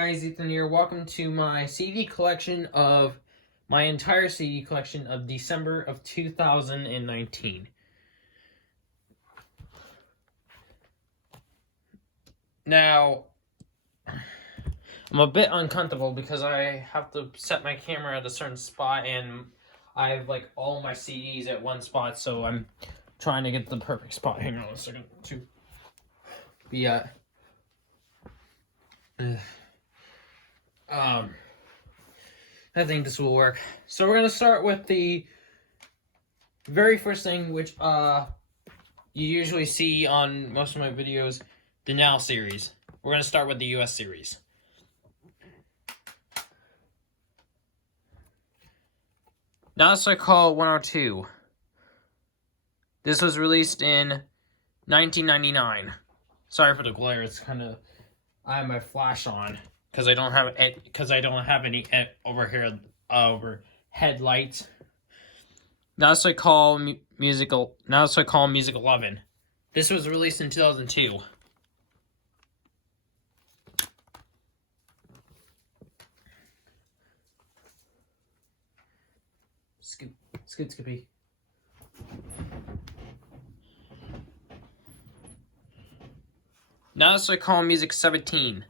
guys, Ethan here. Welcome to my CD collection of my entire CD collection of December of 2019. Now, I'm a bit uncomfortable because I have to set my camera at a certain spot and I have like all my CDs at one spot, so I'm trying to get the perfect spot. Hang on a second to be I think this will work. So we're gonna start with the very first thing, which you usually see on most of my videos, the Now series. We're gonna start with the US series. Now it's call 102. This was released in 1999. Sorry for the glare. It's kind of, I have my flash on because I don't have any overhead lights. Now it's call Music 11. This was released in 2002. Skippy. Now it's call Music 17.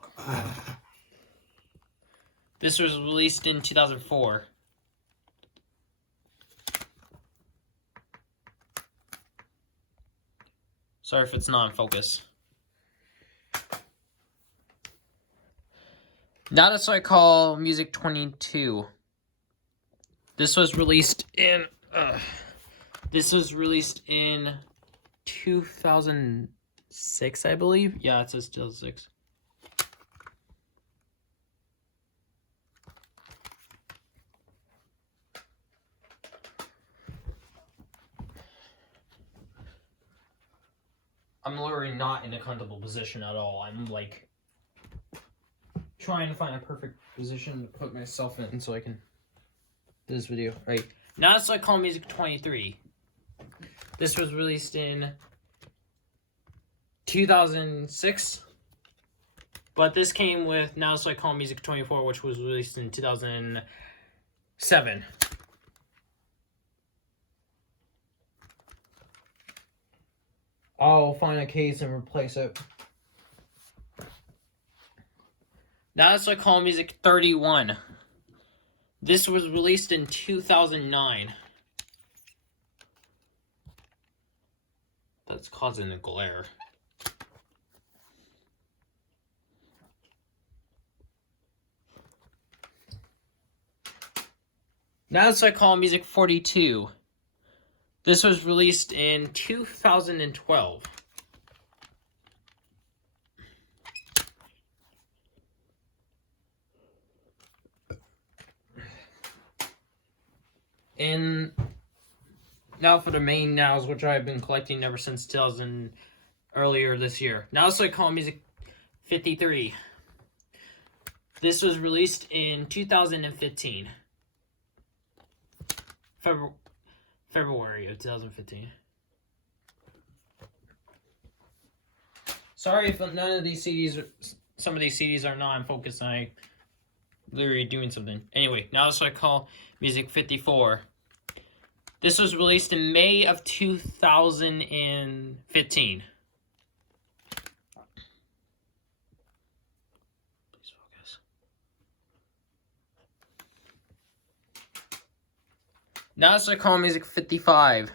This was released in 2004. Sorry if it's not in focus. Now that's what I call Music 22. This was released in 2006, I believe. Yeah, it says 2006. I'm literally not in a comfortable position at all. I'm like trying to find a perfect position to put myself in so I can do this video. Right. Now it's call Music 23. This was released in 2006. But this came with Now it's call Music 24, which was released in 2007. I'll find a case and replace it. Now it's call Music 31. This was released in 2009. That's causing the glare. Now it's call Music 42. This was released in 2012. And now for the main nows, which I've been collecting ever since earlier this year. Now it's call Music 53. This was released in 2015. February of 2015. Sorry if none of these CDs, some of these CDs are not in focus and I literally doing something. Anyway, now this I call Music 54. This was released in May of 2015. Please focus. Now this I call Music 55.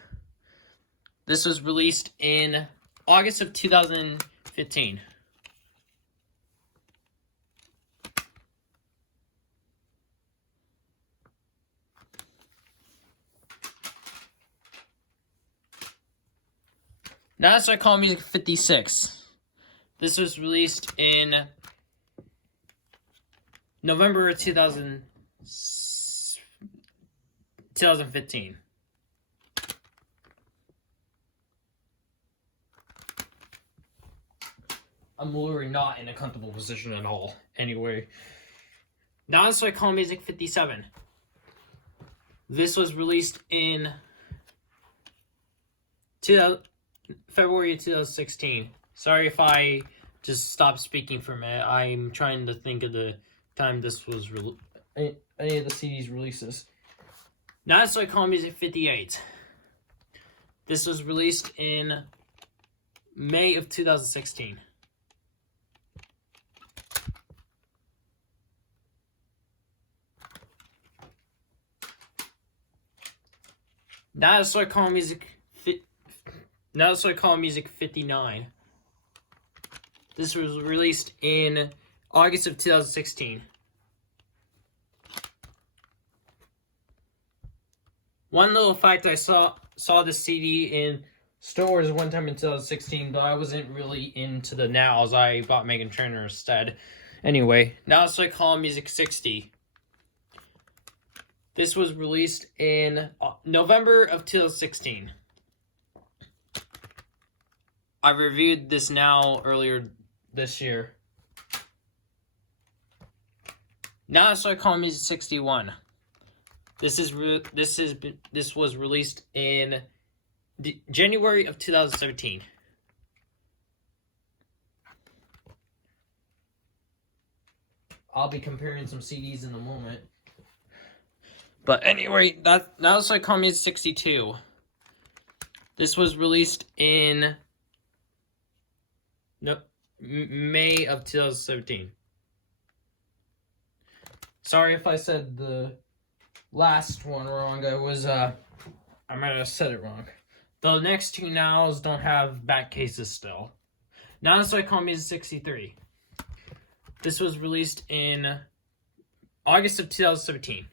This was released in August of 2015. Now that's what I call Music 56. This was released in November of 2015. I'm literally not in a comfortable position at all. Anyway. Now that's what I call Music 57. This was released in February of 2016. Sorry if I just stop speaking for a minute. I'm trying to think of the time this was any of the CD's releases. Now it's like Call Music 58. This was released in May of 2016. Now it's like Call Music. Now it's like Call Music 59. This was released in August of 2016. One little fact, I saw the CD in stores one time in 2016, but I wasn't really into the nows. I bought Meghan Trainor instead. Anyway, now it's like Call Music 60. This was released in November of 2016. I reviewed this now earlier this year. Now it's like Call Music 61. This was released in January of 2017. I'll be comparing some CDs in a moment. But anyway, now it's like Call Music 62. This was released in May of 2017. Sorry if I said the last one wrong. I might have said it wrong. The next two nows don't have back cases still. Now it's like Call Music 63. This was released in August of 2017.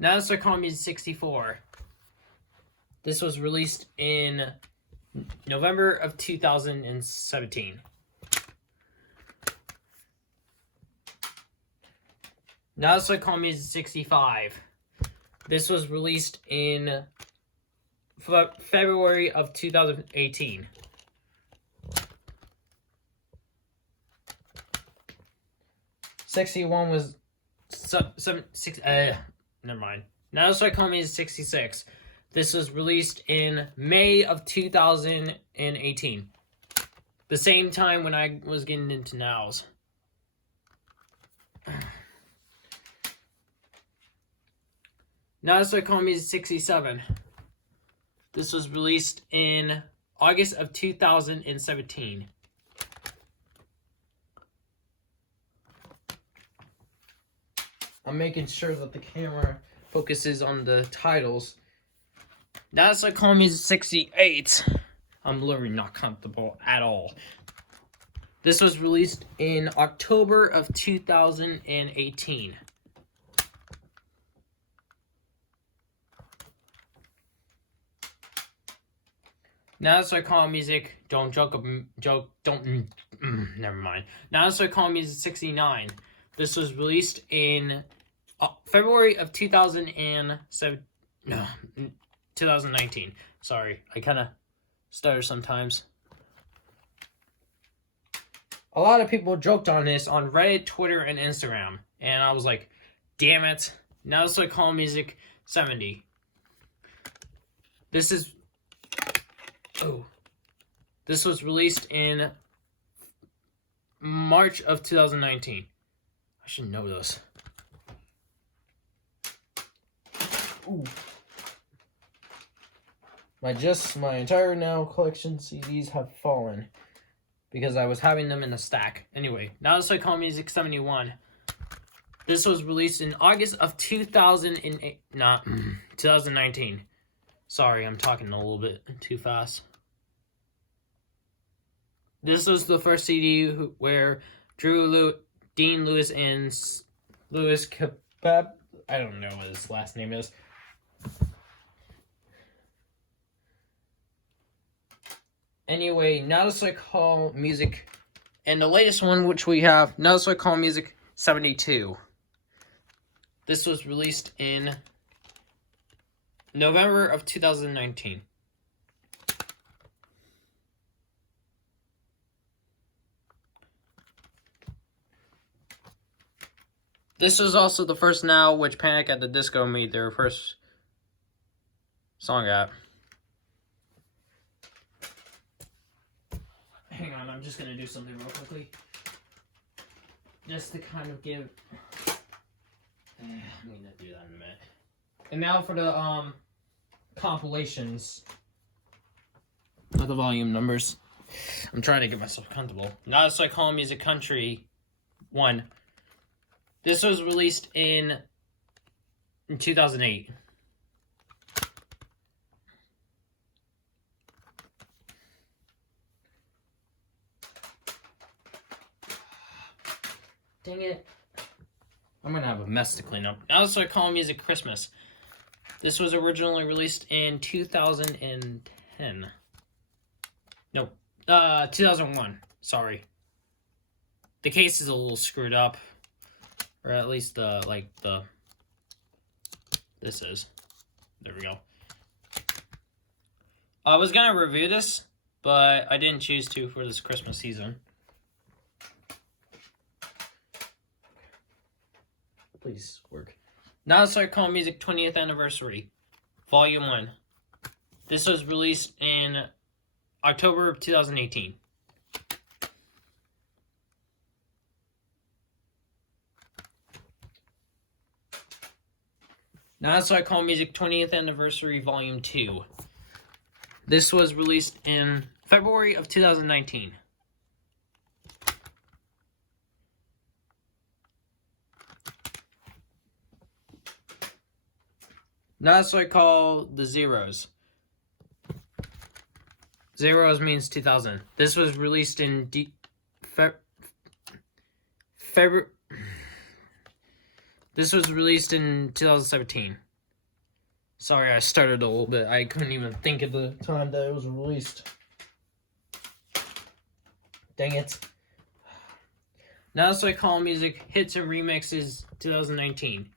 Now it's like Call Music 64. This was released in November of 2017. Now it's like Call Music 65. This was released in February of 2018. '61 was never mind. Now it's like Call Music 66. This was released in May of 2018. The same time when I was getting into nows. Now it's like Call Music 67. This was released in August of 2017. I'm making sure that the camera focuses on the titles. Now it's like Call Music 68. I'm literally not comfortable at all. This was released in October of 2018. Now it's like Call Music, don't never mind. Now it's like Call Music 69. This was released in February of 2019. Sorry, I kind of stutter sometimes. A lot of people joked on this on Reddit, Twitter, and Instagram. And I was like, damn it. Now it's like Call Music 70. This was released in March of 2019. I should know this. Ooh. My entire now collection CDs have fallen because I was having them in a stack. Anyway, now it's like Call Music 71. This was released in August of 2019. Sorry, I'm talking a little bit too fast. This was the first CD where Dean Lewis and Louis Kebab, I don't know what his last name is. Anyway, now let's like Call Music, and the latest one which we have, now let's like Call Music 72. This was released in November of 2019. This was also the first now which Panic at the Disco made their first song at. on, I'm just gonna do something real quickly. Just to kind of give... I'm gonna do that in a minute. And now for the compilations. Not the volume numbers. I'm trying to get myself comfortable. Now so I call music country 1. This was released in 2008. Dang it. I'm gonna have a mess to clean up. Now so I call music Christmas. This was originally released in 2010. Nope. 2001. Sorry. The case is a little screwed up. Or at least this is. There we go. I was gonna review this, but I didn't choose to for this Christmas season. Please work. Now let's start calling music 20th anniversary, volume 1. This was released in October of 2018. Now let's start calling music 20th anniversary, volume 2. This was released in February of 2019. Now that's what I call the zeros. Zeros means 2000. This was released in February. This was released in 2017. Sorry, I started a little bit. I couldn't even think of the time that it was released. Dang it. Now that's what I call music hits and remixes 2019.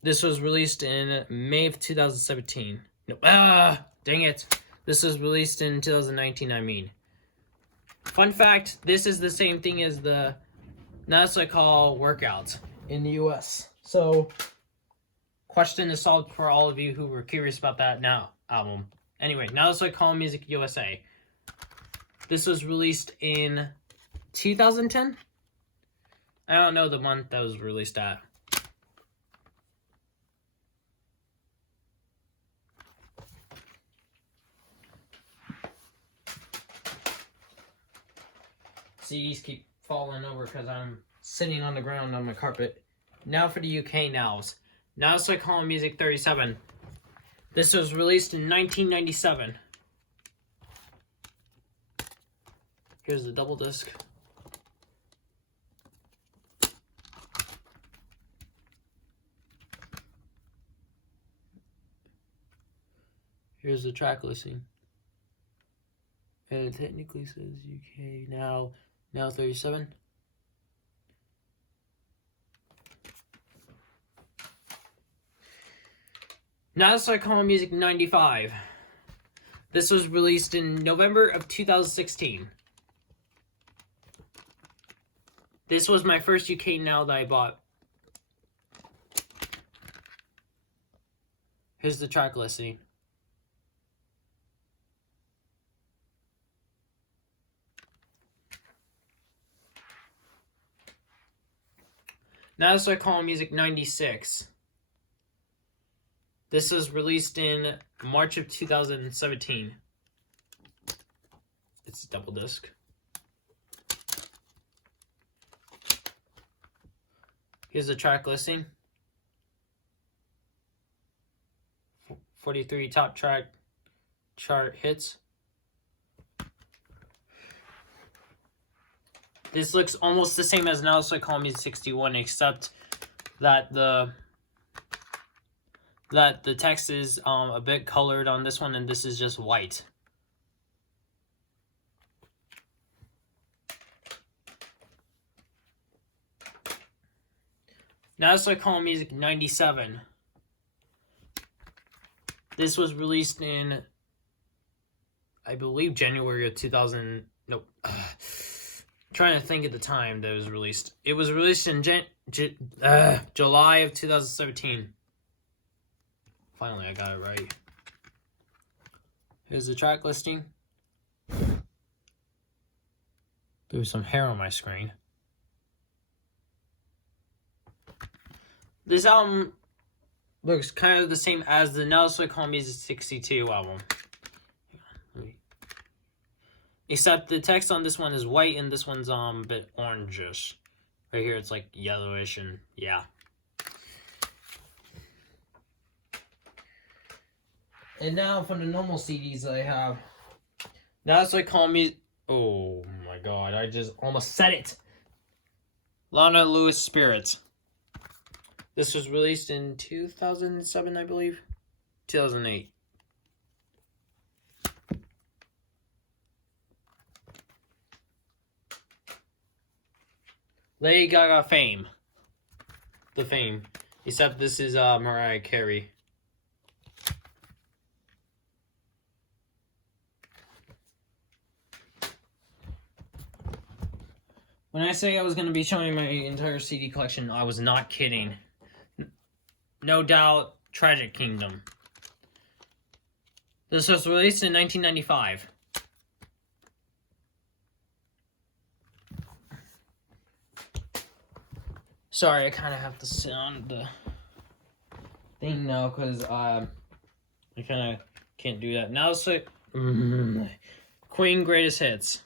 This was released in May of 2017. No, dang it. This was released in 2019, I mean. Fun fact, this is the same thing as the, now that's what I call workouts in the US. So, question is solved for all of you who were curious about that now album. Anyway, now that's what I call Music USA. This was released in 2010? I don't know the month that was released at. CDs keep falling over because I'm sitting on the ground on my carpet. Now for the UK nows. Now it's like calling music 37. This was released in 1997. Here's the double disc. Here's the track listing. And it technically says UK now 37. Now let's start calling music 95. This was released in November of 2016. This was my first UK now that I bought. Here's the track listing. Now let's start calling music 96. This was released in March of 2017. It's a double disc. Here's the track listing. 43 top track chart hits. This looks almost the same as Now So I Call Me 61, except that the text is a bit colored on this one, and this is just white. Now So I Call Music 97. This was released in, I believe, January of 2000. Nope. Trying to think of the time that it was released. It was released in July of 2017. Finally, I got it right. Here's the track listing. There's some hair on my screen. This album looks kind of the same as the Now So Call Me 62 album. Except the text on this one is white and this one's a bit orangish. Right here it's like yellowish and yeah. And now for the normal CDs I have. Now So Call Me... Oh my god, I just almost said it! Lana Lewis Spirit. This was released in 2007, I believe. 2008. Lady Gaga Fame. The Fame. Except this is Mariah Carey. When I say I was going to be showing my entire CD collection, I was not kidding. No Doubt, Tragic Kingdom. This was released in 1995. Sorry, I kind of have to sit on the thing now because I kind of can't do that. Now, so Queen Greatest Hits.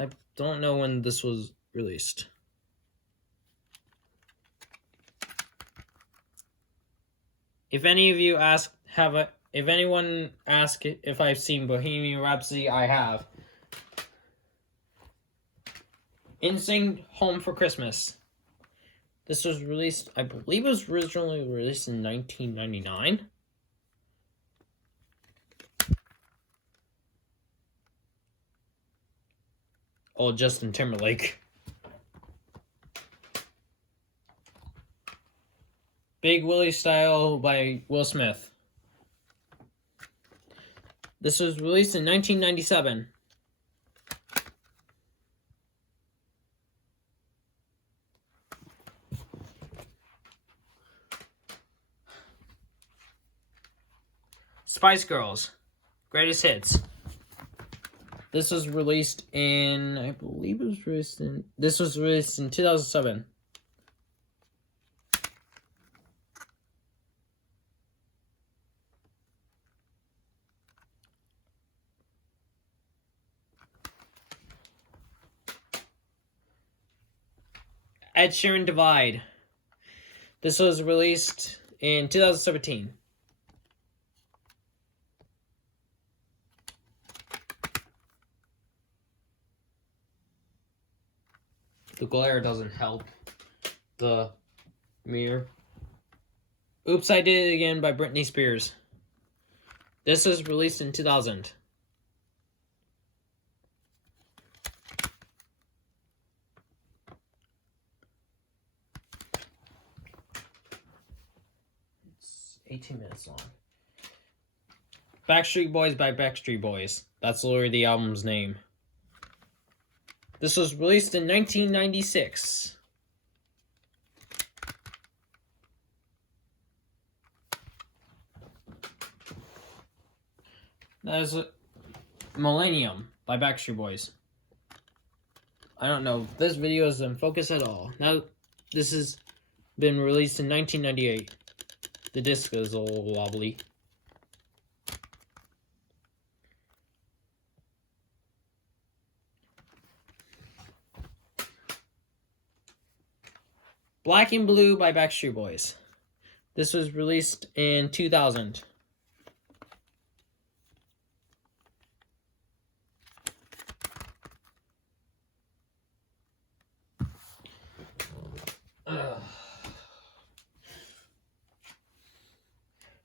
I don't know when this was released. If any of you if anyone asks if I've seen Bohemian Rhapsody, I have. NSYNC Home for Christmas. This was released, I believe it was originally released in 1999. Oh, Justin Timberlake. Big Willie Style by Will Smith. This was released in 1997. Spice Girls, Greatest Hits. This was released in, I believe it was released in, this was released in 2007. Ed Sheeran Divide. This was released in 2017. The glare doesn't help the mirror. Oops, I Did It Again by Britney Spears. This was released in 2000. It's 18 minutes long. Backstreet Boys by Backstreet Boys. That's literally the album's name. This was released in 1996. That is Millennium by Backstreet Boys. I don't know. This video is in focus at all. Now, this has been released in 1998. The disc is a little wobbly. Black and Blue by Backstreet Boys. This was released in 2000.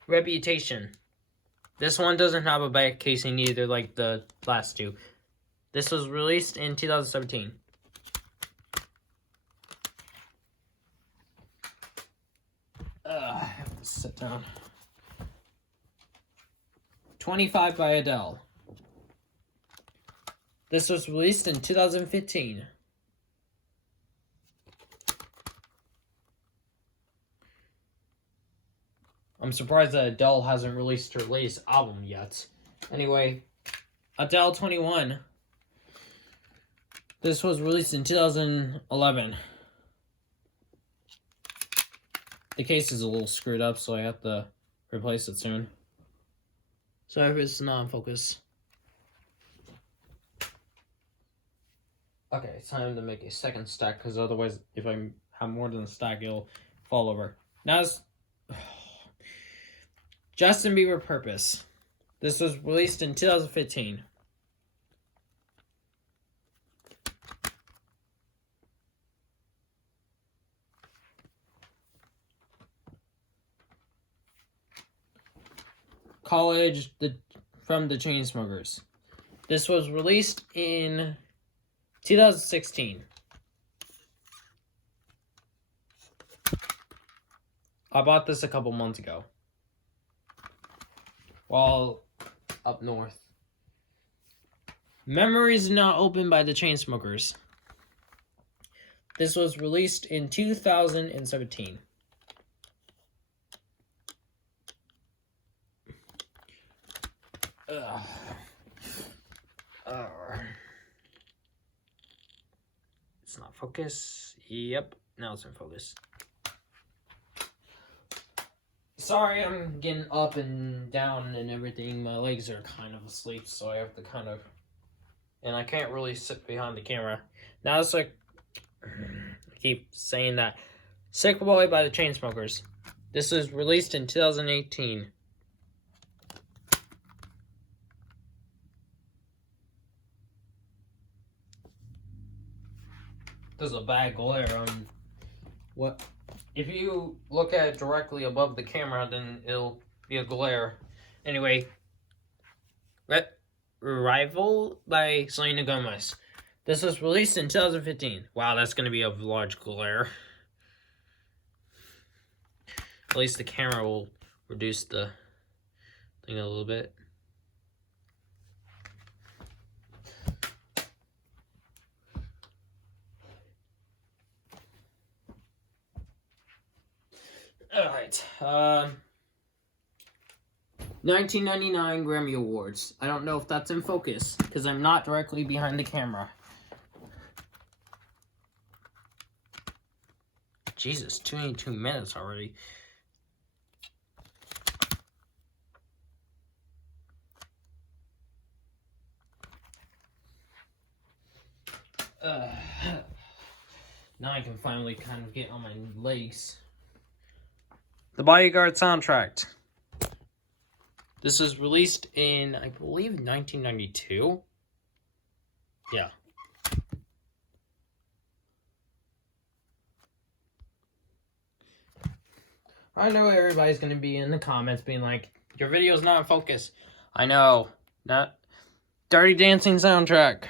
Reputation. This one doesn't have a back casing either like the last two. This was released in 2017. I have to sit down. 25 by Adele. This was released in 2015. I'm surprised that Adele hasn't released her latest album yet. Anyway, Adele 21. This was released in 2011. The case is a little screwed up, so I have to replace it soon. Sorry if it's not in focus. Okay, it's time to make a second stack, because otherwise, if I have more than a stack, it'll fall over. Now it's Justin Bieber Purpose. This was released in 2015. College from the Chainsmokers. This was released in 2016. I bought this a couple months ago while up north. Memories Not Opened by the Chainsmokers. This was released in 2017. It's not focus. Yep, now it's in focus. Sorry, I'm getting up and down and everything. My legs are kind of asleep, so I have to kind of... And I can't really sit behind the camera. Now it's like... I keep saying that. Sick Boy by the Chainsmokers. This was released in 2018. There's a bad glare on what... If you look at it directly above the camera, then it'll be a glare. Anyway, Rival by Selena Gomez. This was released in 2015. Wow, that's going to be a large glare. At least the camera will reduce the thing a little bit. Alright, 1999 Grammy Awards. I don't know if that's in focus, because I'm not directly behind the camera. Jesus, 22 minutes already. Now I can finally kind of get on my legs. The Bodyguard soundtrack. This was released in, I believe, 1992. Yeah. I know everybody's going to be in the comments being like, your video's not in focus. I know. Not Dirty Dancing soundtrack.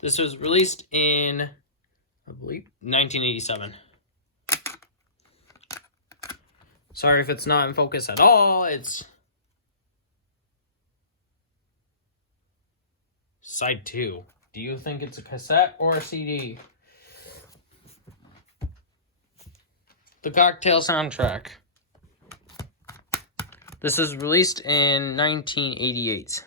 This was released in, I believe, 1987. Sorry if it's not in focus at all. It's side 2. Do you think it's a cassette or a CD? The Cocktail soundtrack. This was released in 1988.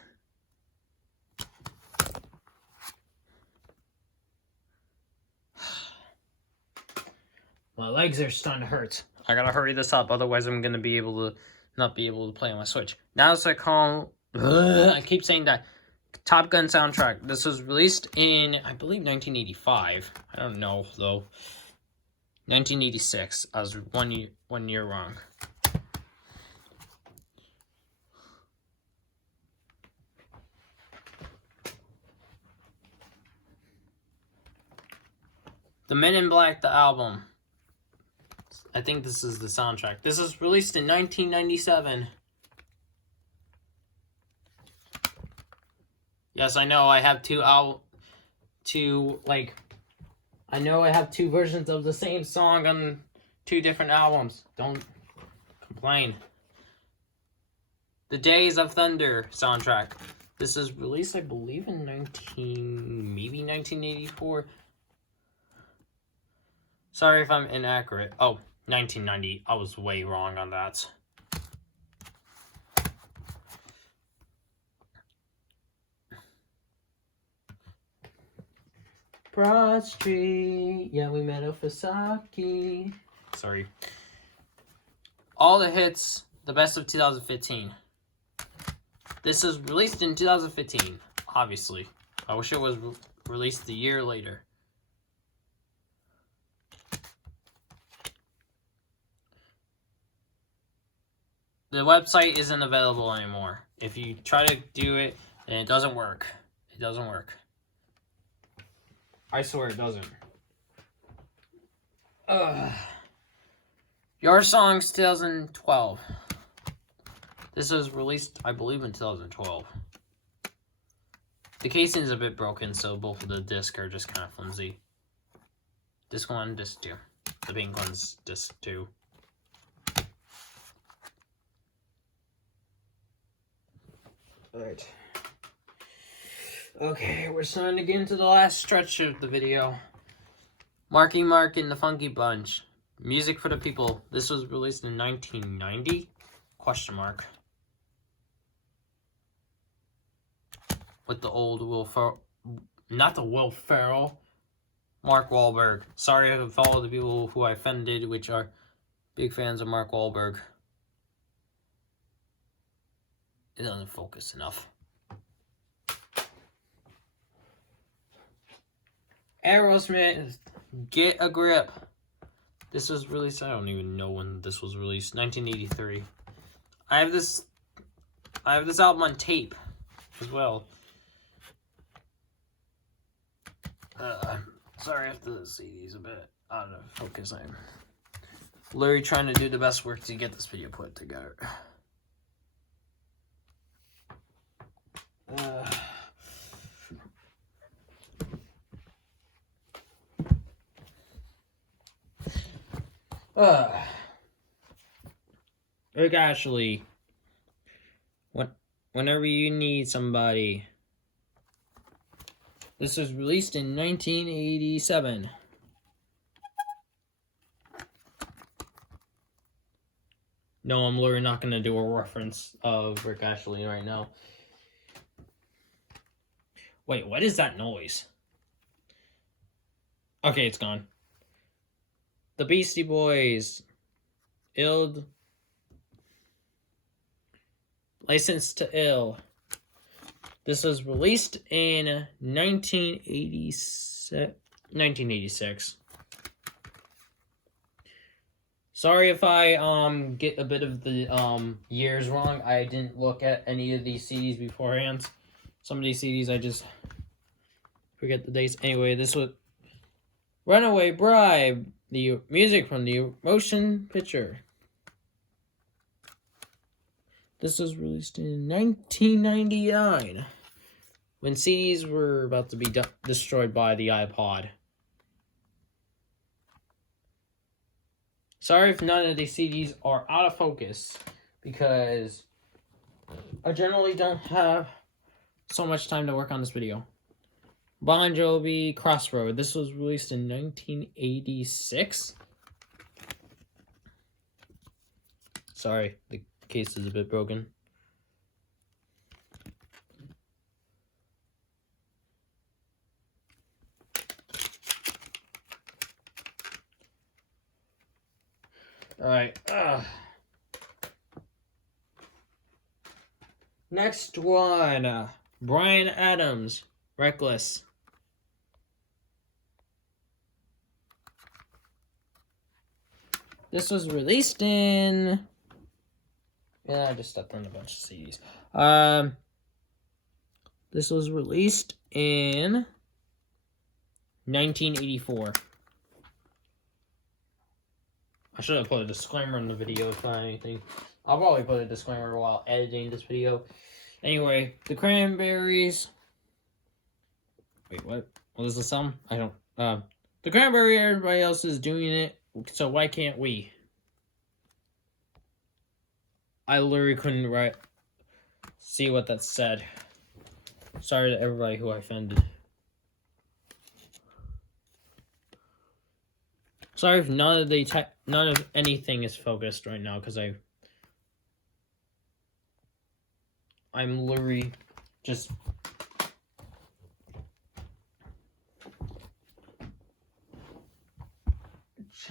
My legs are starting to hurt. I gotta hurry this up, otherwise I'm gonna be able to not be able to play on my Switch. Now it's like I keep saying that. Top Gun soundtrack. This was released in, I believe, 1985. I don't know though. 1986. I was one year wrong. The Men in Black, the album. I think this is the soundtrack. This was released in 1997. Yes, I know I have I know I have 2 versions of the same song on 2 different albums. Don't complain. The Days of Thunder soundtrack. This is released, I believe, in maybe 1984. Sorry if I'm inaccurate. Oh, 1990. I was way wrong on that. Broad Street. Yeah, we met at Fasaki. Sorry. All the hits, the best of 2015. This was released in 2015, obviously. I wish it was released a year later. The website isn't available anymore. If you try to do it, then it doesn't work. It doesn't work. I swear it doesn't. Your Songs 2012. This was released, I believe, in 2012. The casing is a bit broken, so both of the discs are just kind of flimsy. Disc 1, disc 2. The pink one's disc 2. Alright. Okay, we're starting to get into the last stretch of the video. Marky Mark and the Funky Bunch. Music for the People. This was released in 1990? Question mark. With the old Will Ferrell. Not the Will Ferrell. Mark Wahlberg. Sorry if all the people who I offended, which are big fans of Mark Wahlberg. It doesn't focus enough. Aerosmith, Get a Grip. This was released, I don't even know when this was released, 1983. I have this album on tape as well. Sorry if the CD's a bit out of focus. I'm literally trying to do the best work to get this video put together. Rick Ashley. Whenever you need somebody. This was released in 1987. No, I'm literally not going to do a reference of Rick Ashley right now. Wait, what is that noise? Okay, it's gone. The Beastie Boys. Ill. License to Ill. This was released in 1986. Sorry if I get a bit of the years wrong. I didn't look at any of these CDs beforehand. Some of these CDs I just forget the dates. Anyway, this was Runaway Bride, the music from the motion picture. This was released in 1999, when CDs were about to be destroyed by the iPod. Sorry if none of these CDs are out of focus, because I generally don't have so much time to work on this video. Bon Jovi, Crossroad. This was released in 1986. Sorry, the case is a bit broken. Alright. Next one. Bryan Adams, Reckless. This was released in... Yeah, I just stepped on a bunch of CDs. This was released in 1984. I should have put a disclaimer in the video if not anything. I'll probably put a disclaimer while editing this video. Anyway, the Cranberries. Wait, what? What is the song? I don't... the Cranberries, everybody else is doing it, so why can't we? I literally couldn't see what that said. Sorry to everybody who I offended. Sorry if none of anything is focused right now, because I'm literally just...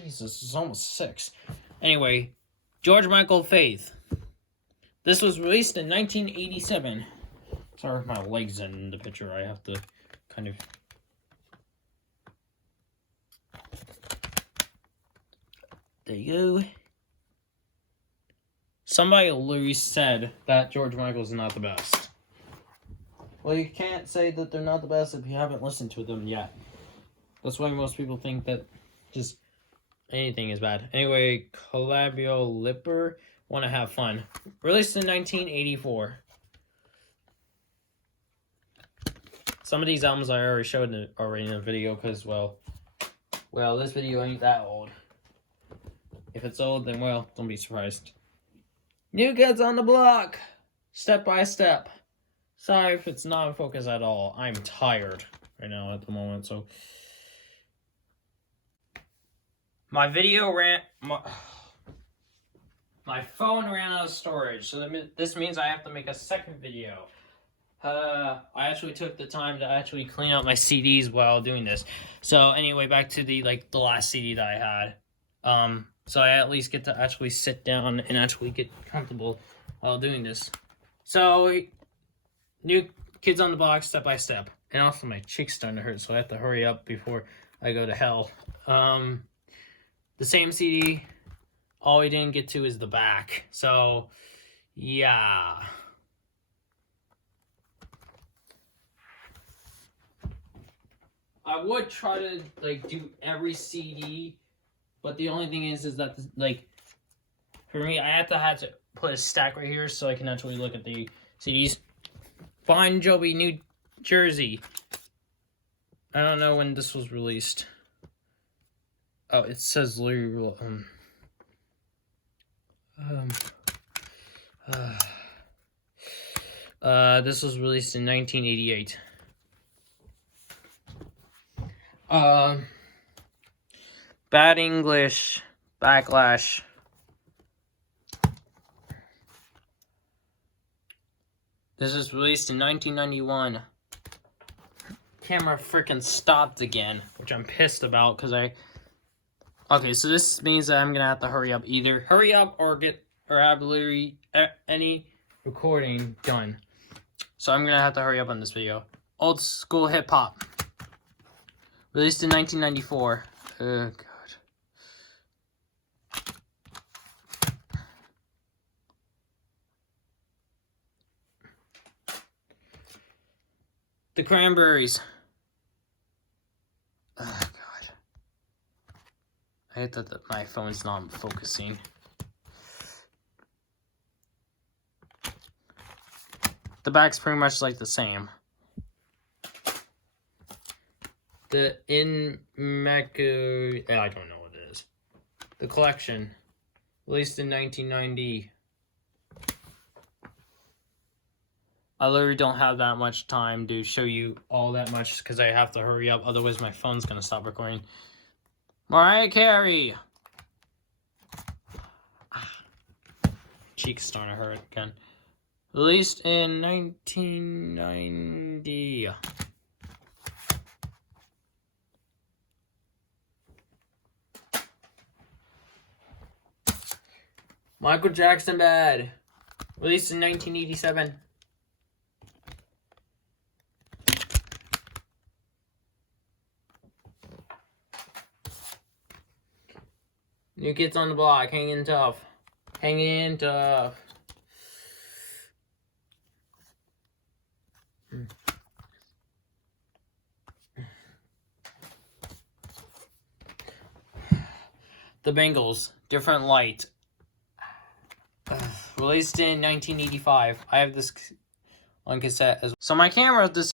Jesus, it's almost 6. Anyway, George Michael Faith. This was released in 1987. Sorry if my leg's in the picture. I have to kind of... There you go. Somebody literally said that George Michael's not the best. Well, you can't say that they're not the best if you haven't listened to them yet. That's why most people think that just anything is bad. Anyway, Collabio Lipper, Wanna Have Fun. Released in 1984. Some of these albums I already showed already in the video because, well, this video ain't that old. If it's old, then, well, don't be surprised. New Kids on the Block, Step by Step. Sorry if it's not in focus at all. I'm tired right now at the moment, so. My video ran, my phone ran out of storage, so this means I have to make a second video. I actually took the time to actually clean out my CDs while doing this. So anyway, back to the last CD that I had. So I at least get to actually sit down and actually get comfortable while doing this. So, New Kids on the Block, Step by Step. And also my cheek's starting to hurt, so I have to hurry up before I go to hell. The same CD, all we didn't get to is the back. So, yeah. I would try to, do every CD, but the only thing is that, for me, I have to put a stack right here so I can actually look at the CDs. Bon Jovi, New Jersey. I don't know when this was released. Oh, it says literally, this was released in 1988. Bad English, Backlash. This was released in 1991. Camera freaking stopped again, which I'm pissed about because okay, so this means that I'm gonna have to hurry up. Either hurry up or have literally any recording done. So I'm gonna have to hurry up on this video. Old School Hip Hop. Released in 1994. Oh, God. The Cranberries. Oh, God. I hate that my phone's not focusing. The back's pretty much like the same. The I don't know what it is. The Collection, released in 1990. I literally don't have that much time to show you all that much because I have to hurry up. Otherwise, my phone's going to stop recording. Mariah Carey. Cheeks starting to hurt again. Released in 1990. Michael Jackson Bad. Released in 1987. New Kids on the Block, Hanging Tough. Hanging Tough. The Bengals, Different Light. Released in 1985. I have this on cassette as well. So my camera, this